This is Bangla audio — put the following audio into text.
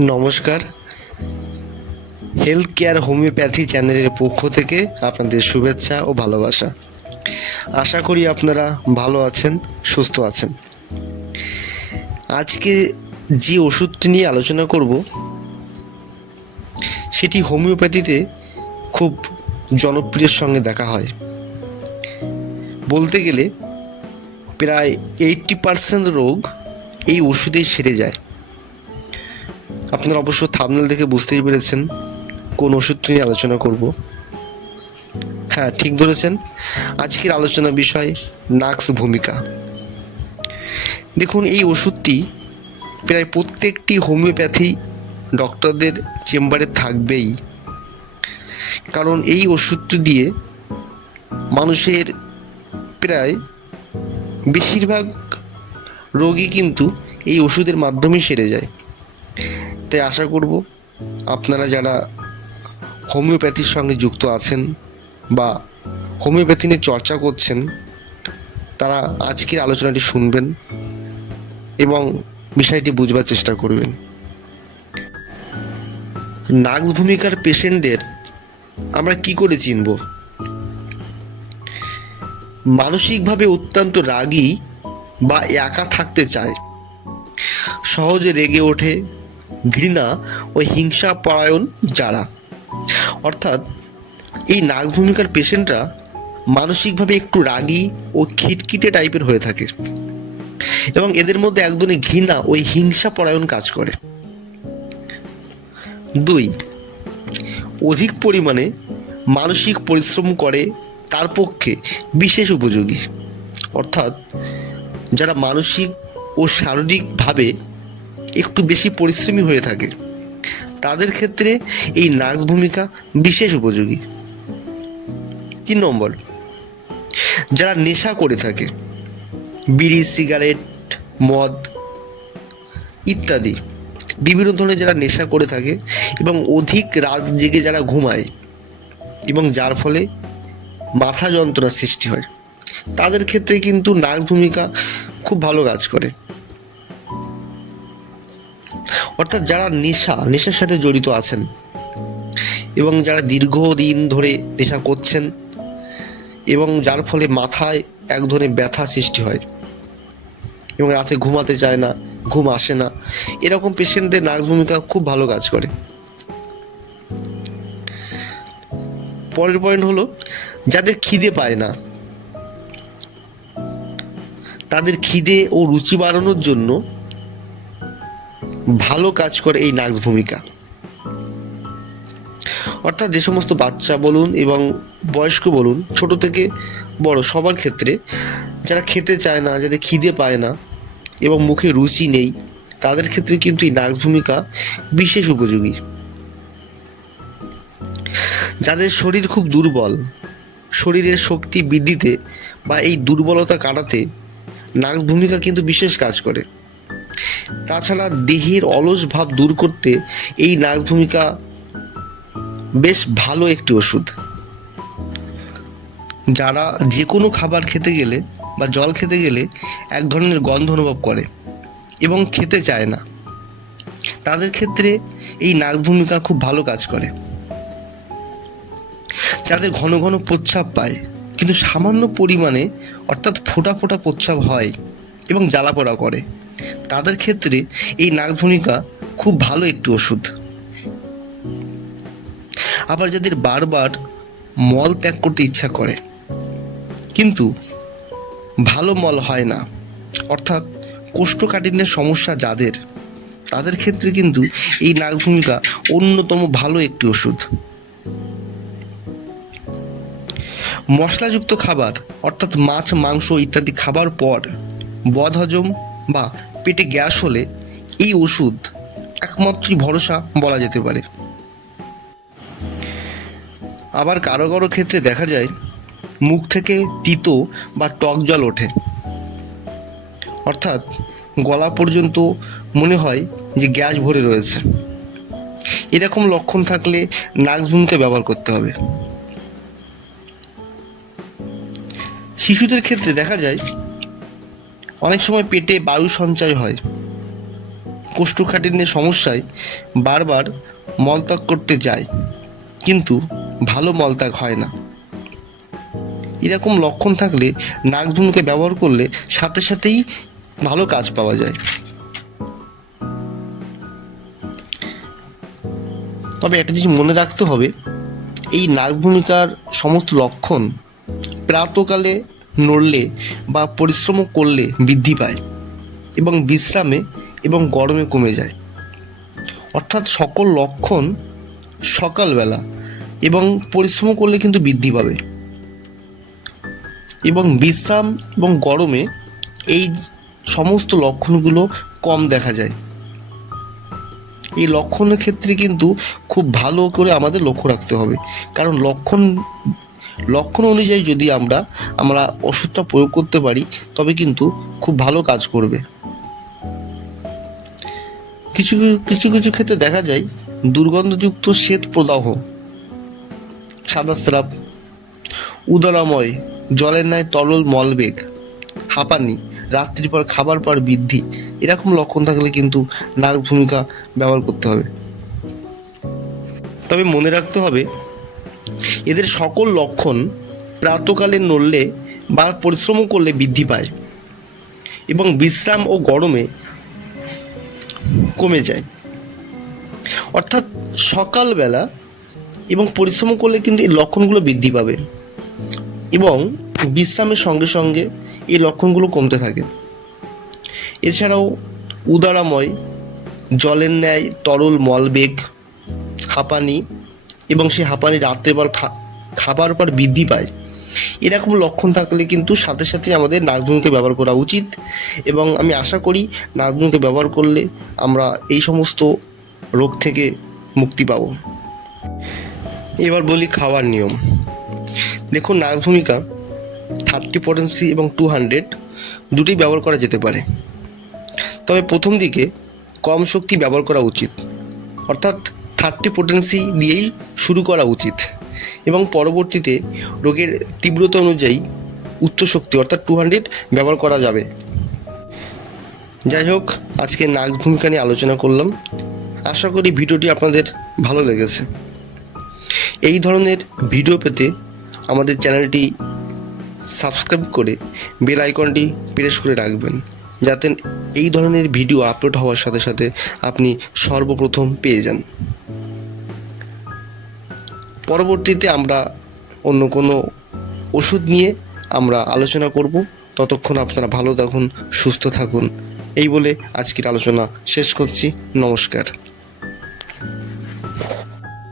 নমস্কার। হেলথ কেয়ার হোমিওপ্যাথি চ্যানেলের পক্ষ থেকে আপনাদের শুভেচ্ছা ও ভালোবাসা। আশা করি আপনারা ভালো আছেন, সুস্থ আছেন। আজকে যে ওষুধটি নিয়ে আলোচনা করব, সেটি হোমিওপ্যাথিতে খুব জনপ্রিয়ের সঙ্গে দেখা হয়। বলতে গেলে প্রায় এইটটি পার্সেন্ট রোগ এই ওষুধেই সেরে যায়। আপনারা অবশ্য থামনেল দেখে বুঝতেই পেরেছেন কোন ওষুধটি নিয়ে আলোচনা করব। হ্যাঁ ঠিক ধরেছেন। আজকের আলোচনা বিষয় নাক্স ভূমিকা। দেখুন, এই ওষুধটি প্রায় প্রত্যেকটি হোমিওপ্যাথি ডক্টরদের চেম্বারে থাকবেই। কারণ এই ওষুধটি দিয়ে মানুষের প্রায় বেশিরভাগ রোগী কিন্তু এই ওষুধের মাধ্যমেই সেরে যায়। তাই আশা করব আপনারা যারা হোমিওপ্যাথির সঙ্গে যুক্ত আছেন বা হোমিওপ্যাথি নিয়ে চর্চা করছেন, তারা আজকের আলোচনাটি শুনবেন এবং বিষয়টি বুঝবার চেষ্টা করবেন। নাক্স ভূমিকার পেশেন্টদের আমরা কি করে চিনব? মানসিকভাবে অত্যন্ত রাগী বা একা থাকতে চায়। সহজে রেগে ওঠে ঘৃণা ও হিংসা পরায়ণ যারা। অর্থাৎ এই নাক ভূমিকার পেশেন্টরা মানসিকভাবে একটু রাগী ও খিটখিটে টাইপের হয়ে থাকে এবং এদের মধ্যে এক ধরনের ঘৃণা ওই হিংসা পরায়ণ কাজ করে। দুই, অধিক পরিমাণে মানসিক পরিশ্রম করে তার পক্ষে বিশেষ উপযোগী। অর্থাৎ যারা মানসিক ও শারীরিকভাবে একটু বেশি পরিশ্রমী হয়ে থাকে। তাদের ক্ষেত্রে এই নাচ ভূমিকা বিশেষ উপযোগী। তিন নম্বর, যারা নেশা করে থাকে, বিড়ি, সিগারেট, মদ ইত্যাদি, বিভিন্ন ধরনের যারা নেশা করে থাকে এবং অধিক রাত জেগে যারা ঘুমায় এবং যার ফলে মাথা যন্ত্রণার সৃষ্টি হয়, তাদের ক্ষেত্রে কিন্তু নাক ভূমিকা খুব ভালো কাজ করে। অর্থাৎ যারা নেশা, নেশার সাথে জড়িত আছেন এবং যারা দীর্ঘদিন ধরে নেশা করছেন এবং যার ফলে মাথায় এক ধরনের ব্যথা সৃষ্টি হয় এবং রাতে ঘুমাতে চায় না, ঘুম আসে না, এরকম পেশেন্টদের নার্স ভূমিকা খুব ভালো কাজ করে। পরের পয়েন্ট হলো, যাদের খিদে পায় না, তাদের খিদে ও রুচি বাড়ানোর জন্য ভালো কাজ করে এই নাক্স ভূমিকা। অর্থাৎ যে সমস্ত বাচ্চা বলুন এবং বয়স্ক বলুন, ছোট থেকে বড় সবার ক্ষেত্রে যারা খেতে চায় না, যাদের খিদে পায় না এবং মুখে রুচি নেই, তাদের ক্ষেত্রে কিন্তু এই নাক্স ভূমিকা বিশেষ উপযোগী। যাদের শরীর খুব দুর্বল, শরীরের শক্তি বৃদ্ধিতে বা এই দুর্বলতা কাটাতে নাক্স ভূমিকা কিন্তু বিশেষ কাজ করে। তাছাড়া দেহের অলস ভাব দূর করতে এই নাক্স ভূমিকা বেশ ভালো একটি ওষুধ। যারা যে কোনো খাবার খেতে গেলে বা জল খেতে গেলে এক ধরনের গন্ধ অনুভব করে এবং খেতে চায় না, তাদের ক্ষেত্রে এই নাক্স ভূমিকা খুব ভালো কাজ করে। যাদের ঘন ঘন প্রচ্ছাপ পায়, কিন্তু সামান্য পরিমাণে অর্থাৎ ফোটা ফোটা প্রচ্ছাপ হয় এবং জ্বালাপোড়া করে। তাদের ক্ষেত্রে এই নাক খুব ভালো একটি ওষুধ। আবার যাদের বারবার মল ত্যাগ করতে ইচ্ছা করে, কিন্তু ভালো মল হয় না, অর্থাৎ কোষ্ঠকাঠিন্যের সমস্যা যাদের, তাদের ক্ষেত্রে কিন্তু এই নাক ভূমিকা অন্যতম ভালো একটি ওষুধ। মশলাযুক্ত খাবার, অর্থাৎ মাছ, মাংস ইত্যাদি খাবার পর বদহজম বা পেটে গ্যাস হলে এই ওষুধ একমাত্রই ভরসা বলা যেতে পারে। আবার কারও কারও ক্ষেত্রে দেখা যায়, মুখ থেকে তিতো বা টক জল ওঠে। অর্থাৎ গলা পর্যন্ত মনে হয় যে গ্যাস ভরে রয়েছে। এরকম লক্ষণ থাকলে নাক্স ভূমিকা ব্যবহার করতে হবে। শিশুদের ক্ষেত্রে দেখা যায় অনেক সময় পেটে বায়ু সঞ্চয় হয়। কোষ্ঠকাঠিন্যের সমস্যায় বারবার মলত্যাগ করতে যায়, কিন্তু ভালো মলত্যাগ হয় না। এরকম লক্ষণ থাকলে নাক নাকধুনুকে ব্যবহার করলে সাথে সাথেই ভালো কাজ পাওয়া যায়। তবে একটা জিনিস মনে রাখতে হবে, এই নাকভূমিকার সমস্ত লক্ষণ প্রাতকালে নড়লে বা পরিশ্রম করলে বৃদ্ধি পায় এবং বিশ্রামে এবং গরমে কমে যায়। অর্থাৎ সকল লক্ষণ সকালবেলা এবং পরিশ্রম করলে কিন্তু বৃদ্ধি পাবে। এবং বিশ্রাম এবং গরমে এই সমস্ত লক্ষণগুলো কম দেখা যায়। এই লক্ষণের ক্ষেত্রে কিন্তু খুব ভালো করে আমাদের লক্ষ্য রাখতে হবে। কারণ লক্ষণ লক্ষণ অনুযায়ী যদি আমরা আমরা ওষুধটা প্রয়োগ করতে পারি, তবে কিন্তু খুব ভালো কাজ করবে। কিছু কিছু কিছু ক্ষেত্রে দেখা যায়, দুর্গন্ধযুক্ত শ্বেত প্রদাহ, সাদা স্রাব, উদরাময়, জলের ন্যায় তরল মলবেগ, হাঁপানি, রাত্রির পর খাবার পর বৃদ্ধি, এরকম লক্ষণ থাকলে কিন্তু নাক ভূমিকা ব্যবহার করতে হবে। তবে মনে রাখতে হবে এদের সকল লক্ষণ প্রাতকালে নড়লে বা পরিশ্রম করলে বৃদ্ধি পায় এবং বিশ্রাম ও গরমে কমে যায়। অর্থাৎ সকালবেলা এবং পরিশ্রম করলে কিন্তু এই লক্ষণগুলো বৃদ্ধি পাবে এবং বিশ্রামের সঙ্গে সঙ্গে এই লক্ষণগুলো কমতে থাকে। এছাড়াও উদারাময়, জলের ন্যায়, তরল মলবেগ, হাঁপানি এবং সে হাঁপানি রাত্রেবার খাবার পর বৃদ্ধি পায়। এরকম লক্ষণ থাকলে কিন্তু সাথে সাথে আমাদের নাকধুনুকে ব্যবহার করা উচিত এবং আমি আশা করি নাকধুনুকে ব্যবহার করলে আমরা এই সমস্ত রোগ থেকে মুক্তি পাব। এবার বলি খাওয়ার নিয়ম। দেখুন নাকভূমিকা থার্টি পটেন্সি এবং টু হান্ড্রেড দুটোই ব্যবহার করা যেতে পারে। তবে প্রথম দিকে কম শক্তি ব্যবহার করা উচিত। অর্থাৎ থার্টি পোটেন্সি দিয়েই শুরু করা উচিত এবং পরবর্তীতে রোগের তীব্রতা অনুযায়ী উচ্চ শক্তি অর্থাৎ টু হান্ড্রেড ব্যবহার করা যাবে। যাই হোক আজকে নাচ ভূমিকা নিয়ে আলোচনা করলাম। আশা করি ভিডিওটি আপনাদের ভালো লেগেছে। এই ধরনের ভিডিও পেতে আমাদের চ্যানেলটি সাবস্ক্রাইব করে বেল আইকনটি প্রেস করে রাখবেন। যাতে এই ধরনের ভিডিও আপলোড হওয়ার সাথে সাথে আপনি সর্বপ্রথম পেয়ে যান। পরবর্তীতে আমরা অন্য কোনো ওষুধ নিয়ে আমরা আলোচনা করব। ততক্ষণ আপনারা ভালো থাকুন, সুস্থ থাকুন। এই বলে আজকের আলোচনা শেষ করছি। নমস্কার।